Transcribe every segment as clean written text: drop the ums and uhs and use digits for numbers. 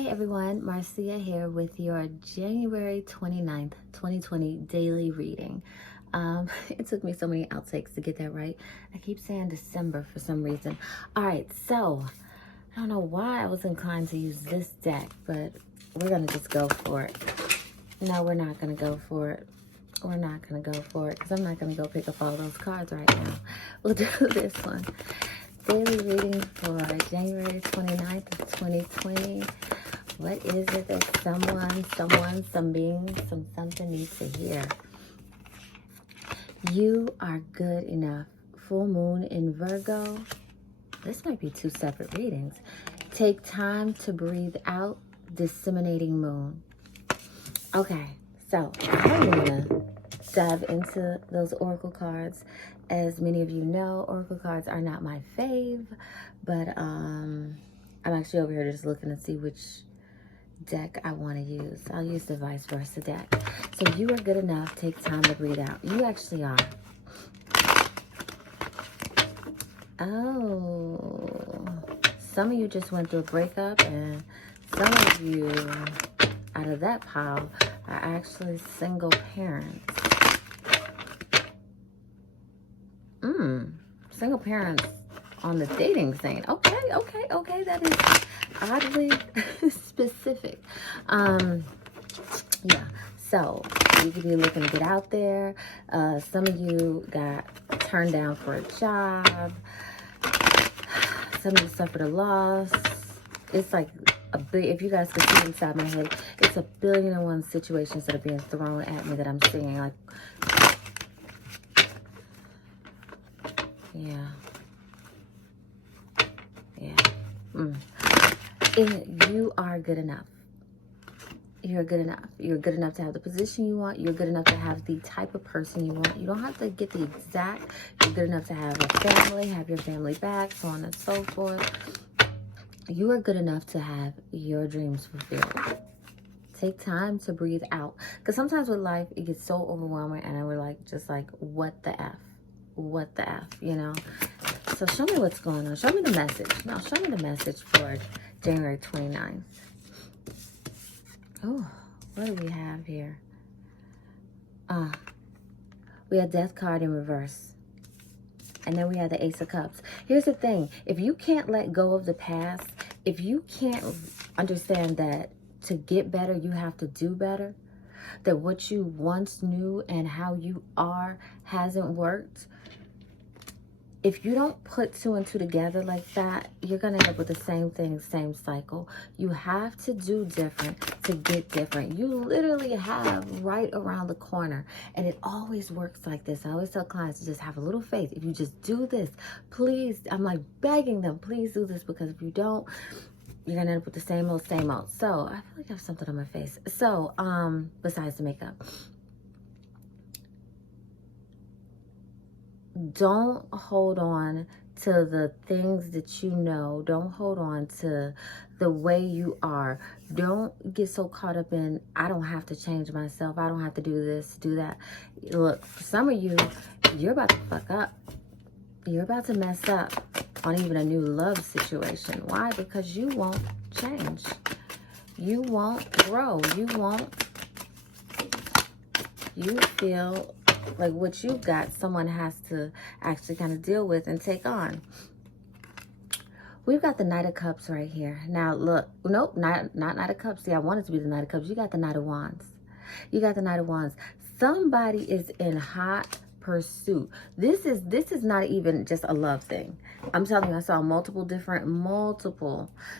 Hey everyone, Marcia here with your January 29th, 2020 daily reading. It took me so many outtakes to get that right. I keep saying December for some reason. All right, so I don't know why I was inclined to use this deck, but we're going to just go for it. No, we're not going to go for it. We're not going to go for it because I'm not going to go pick up all those cards right now. We'll do this one. Daily reading for January 29th of 2020. What is it that something needs to hear? You are good enough. Full moon in Virgo. This might be two separate readings. Take time to breathe out. Disseminating moon. Okay, so I'm gonna dive into those oracle cards. As many of you know, oracle cards are not my fave, but I'm actually over here just looking to see which deck I want to use. I'll use the vice versa deck. So you are good enough. Take time to breathe out. You actually are. Oh, some of you just went through a breakup, and some of you out of that pile are actually single parents. Single parents on the dating scene. Okay. That is oddly specific. Yeah. So you could be looking to get out there. Some of you got turned down for a job. Some of you suffered a loss. It's like a big, if you guys could see inside my head, it's 1,000,000,001 situations that are being thrown at me that I'm seeing. Like, yeah. You are good enough. You're good enough. You're good enough to have the position you want. You're good enough to have the type of person you want. You don't have to get the exact. You're good enough to have a family, have your family back, so on and so forth. You are good enough to have your dreams fulfilled. Take time to breathe out. Because sometimes with life, it gets so overwhelming, and we're like, just like, what the F? What the F, you know? So show me what's going on. Show me the message. No, show me the message for January 29th. Oh, what do we have here? We had Death card in reverse. And then we had the Ace of Cups. Here's the thing. If you can't let go of the past, if you can't understand that to get better, you have to do better, that what you once knew and how you are hasn't worked, if you don't put two and two together like that, you're going to end up with the same thing, same cycle. You have to do different to get different. You literally have right around the corner. And it always works like this. I always tell clients to just have a little faith. If you just do this, please, I'm like begging them, please do this. Because if you don't, you're going to end up with the same old, same old. So I feel like I have something on my face. So, besides the makeup. Don't hold on to the things that you know. Don't hold on to the way you are. Don't get so caught up in, I don't have to change myself. I don't have to do this, do that. Look, for some of you, you're about to fuck up. You're about to mess up on even a new love situation. Why? Because you won't change. You won't grow. You feel like what you've got, someone has to actually kind of deal with and take on. We've got the Knight of Cups right here. Now, look. Nope, not Knight of Cups. See, I wanted to be the Knight of Cups. You got the Knight of Wands. You got the Knight of Wands. Somebody is in hot pursuit. This is not even just a love thing. I'm telling you, I saw multiple.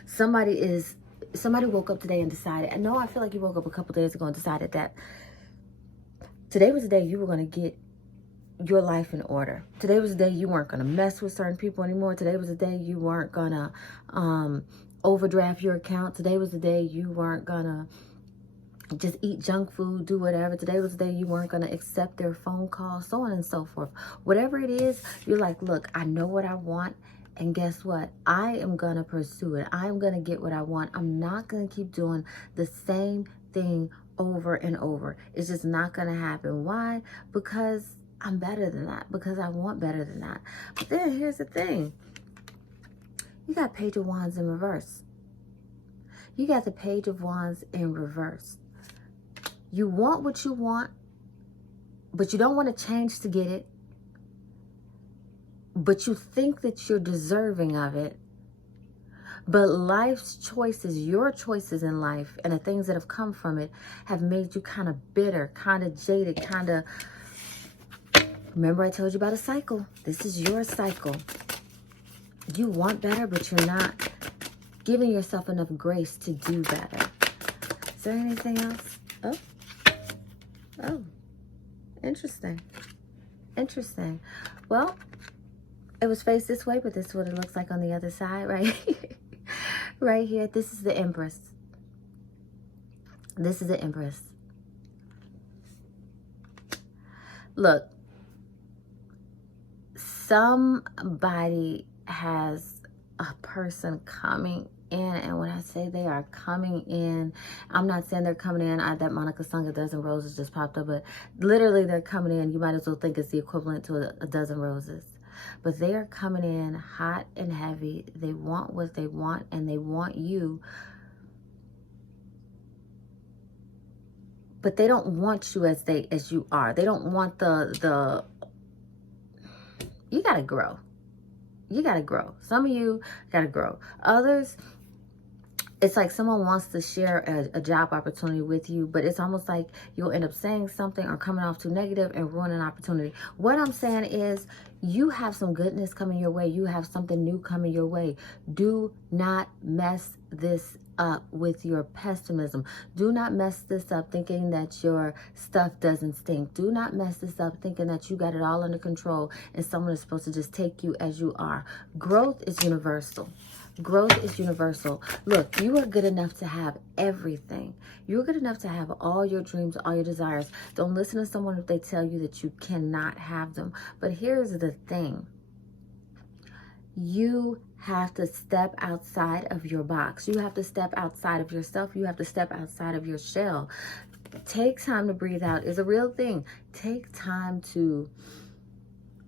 Somebody woke up today and decided, and no, I feel like you woke up a couple days ago and decided that today was the day you were going to get your life in order. Today was the day you weren't going to mess with certain people anymore. Today was the day you weren't going to overdraft your account. Today was the day you weren't going to just eat junk food, do whatever. Today was the day you weren't going to accept their phone calls, so on and so forth. Whatever it is, you're like, look, I know what I want. And guess what? I am going to pursue it. I'm going to get what I want. I'm not going to keep doing the same thing over and over. It's just not going to happen. Why? Because I'm better than that. Because I want better than that. But then here's the thing. You got Page of Wands in reverse. You got the Page of Wands in reverse. You want what you want, but you don't want to change to get it. But you think that you're deserving of it. But life's choices, your choices in life, and the things that have come from it have made you kind of bitter, kind of jaded, kind of... Remember I told you about a cycle? This is your cycle. You want better, but you're not giving yourself enough grace to do better. Is there anything else? Oh, interesting. Interesting. Well, it was faced this way, but this is what it looks like on the other side, right? Right here. This is the Empress. This is the Empress. Look, somebody has a person coming in, and when I say they are coming in, I'm not saying they're coming in. That Monica song, A Dozen Roses, just popped up, but literally they're coming in. You might as well think it's the equivalent to a dozen roses. But they are coming in hot and heavy. They want what they want, and they want you. But they don't want you as you are. They don't want the you gotta grow. You gotta grow. Some of you gotta grow. Others, it's like someone wants to share a job opportunity with you, but it's almost like you'll end up saying something or coming off too negative and ruin an opportunity. What I'm saying is, you have some goodness coming your way. You have something new coming your way. Do not mess this up with your pessimism. Do not mess this up thinking that your stuff doesn't stink. Do not mess this up thinking that you got it all under control and someone is supposed to just take you as you are. Growth is universal. Growth is universal. Look, you are good enough to have everything. You're good enough to have all your dreams, all your desires. Don't listen to someone if they tell you that you cannot have them. But here's the thing. You have to step outside of your box. You have to step outside of yourself. You have to step outside of your shell. Take time to breathe out is a real thing. Take time to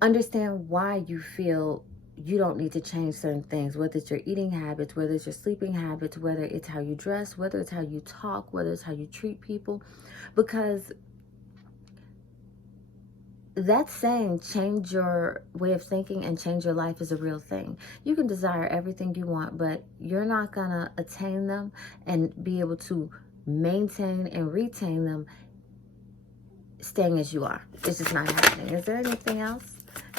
understand why you feel you don't need to change certain things, whether it's your eating habits, whether it's your sleeping habits, whether it's how you dress, whether it's how you talk, whether it's how you treat people. Because that saying, change your way of thinking and change your life, is a real thing. You can desire everything you want, but you're not going to attain them and be able to maintain and retain them staying as you are. It's just not happening. Is there anything else?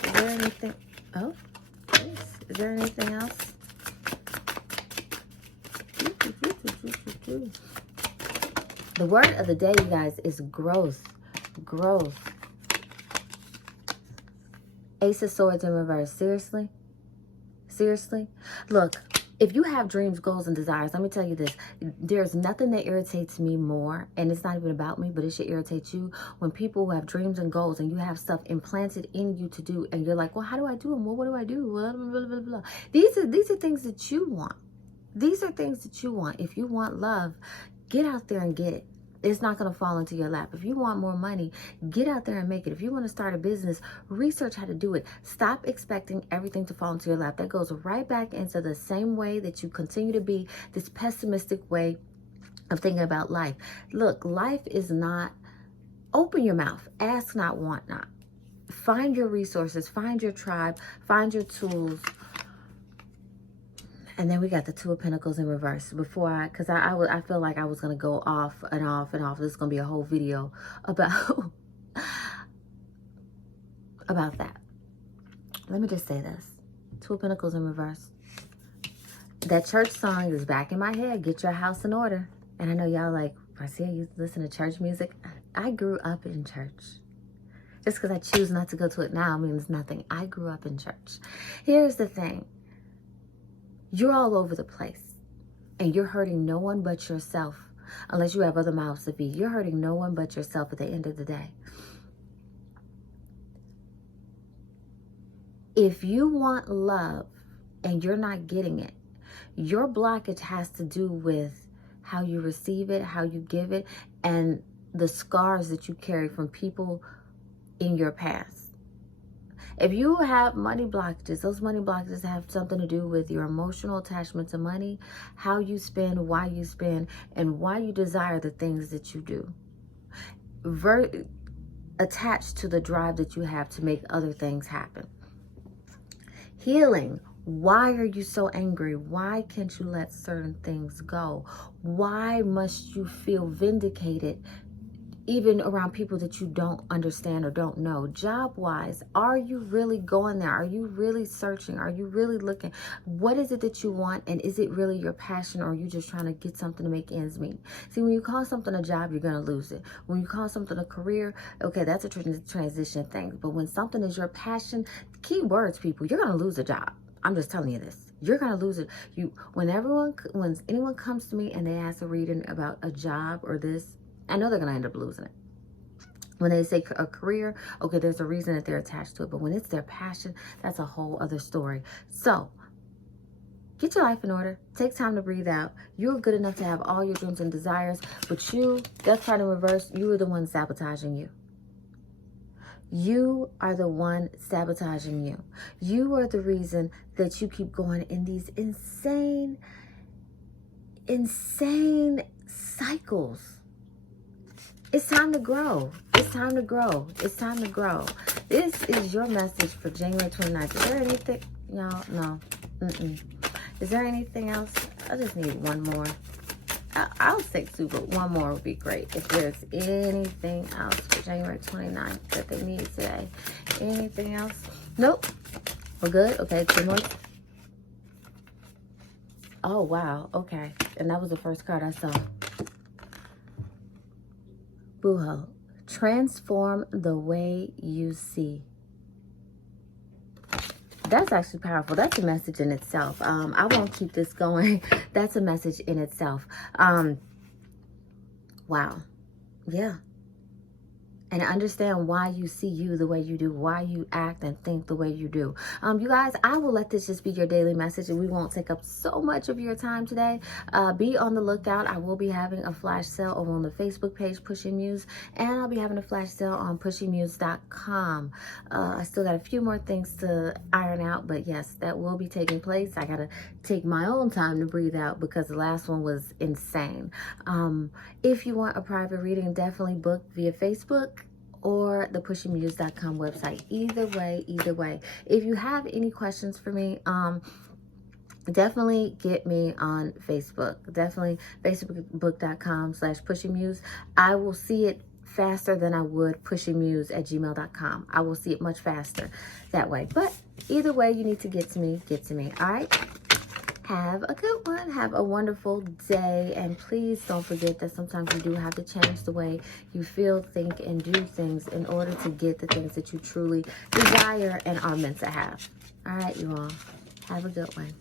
Is there anything? Oh, yes. Is there anything else? The word of the day, you guys, is growth. Growth. Ace of Swords in reverse. Seriously? Seriously? Look, if you have dreams, goals, and desires, let me tell you this. There's nothing that irritates me more, and it's not even about me, but it should irritate you, when people who have dreams and goals and you have stuff implanted in you to do, and you're like, well, how do I do them? Well, what do I do? Blah, blah, blah, blah. These are things that you want. These are things that you want. If you want love, get out there and get it. It's not going to fall into your lap. If you want more money, get out there and make it. If you want to start a business, research how to do it. Stop expecting everything to fall into your lap. That goes right back into the same way that you continue to be this pessimistic way of thinking about life. Look, life is not, open your mouth, ask not, want not. Find your resources, find your tribe, find your tools. And then we got the Two of Pentacles in reverse. Because I feel like I was going to go off and off and off. This is going to be a whole video about, about that. Let me just say this. Two of Pentacles in reverse. That church song is back in my head. Get your house in order. And I know y'all like, Marcia, you listen to church music? I grew up in church. Just because I choose not to go to it now means nothing. I grew up in church. Here's the thing. You're all over the place, and you're hurting no one but yourself, unless you have other mouths to feed. You're hurting no one but yourself at the end of the day. If you want love and you're not getting it, your blockage has to do with how you receive it, how you give it, and the scars that you carry from people in your past. If you have money blockages, those money blockages have something to do with your emotional attachment to money, how you spend, why you spend, and why you desire the things that you do. Attached to the drive that you have to make other things happen. Healing. Why are you so angry? Why can't you let certain things go? Why must you feel vindicated even around people that you don't understand or don't know? Job-wise, are you really going there? Are you really searching? Are you really looking? What is it that you want? And is it really your passion, or are you just trying to get something to make ends meet? See, when you call something a job, you're going to lose it. When you call something a career, okay, that's a transition thing. But when something is your passion, key words, people, you're going to lose a job. I'm just telling you this. You're going to lose it. When anyone comes to me and they ask a reading about a job or this, I know they're going to end up losing it. When they say a career, okay, there's a reason that they're attached to it. But when it's their passion, that's a whole other story. So get your life in order. Take time to breathe out. You're good enough to have all your dreams and desires. But you, Death card in reverse, you are the one sabotaging you. You are the one sabotaging you. You are the reason that you keep going in these insane cycles. It's time to grow. It's time to grow. It's time to grow. This is your message for January 29th. Is there anything? Y'all, no. Is there anything else? I just need one more. I'll take two, but one more would be great. If there's anything else for January 29th that they need today. Anything else? Nope. We're good? Okay, two more. Oh, wow. Okay. And that was the first card I saw. Booho. Transform the way you see. That's actually powerful. That's a message in itself. I won't keep this going. That's a message in itself. Wow. Yeah. And understand why you see you the way you do, why you act and think the way you do. You guys, I will let this just be your daily message, and we won't take up so much of your time today. Be on the lookout. I will be having a flash sale over on the Facebook page, Pushymuse, and I'll be having a flash sale on pushymuse.com. I still got a few more things to iron out, but yes, that will be taking place. I got to take my own time to breathe out because the last one was insane. If you want a private reading, definitely book via Facebook or the pushymuse.com website. Either way. If you have any questions for me, definitely get me on Facebook. Definitely facebook.com/pushymuse. I will see it faster than I would pushymuse@gmail.com. I will see it much faster that way. But either way, you need to get to me. All right? Have a good one. Have a wonderful day. And please don't forget that sometimes you do have to change the way you feel, think, and do things in order to get the things that you truly desire and are meant to have. All right, you all. Have a good one.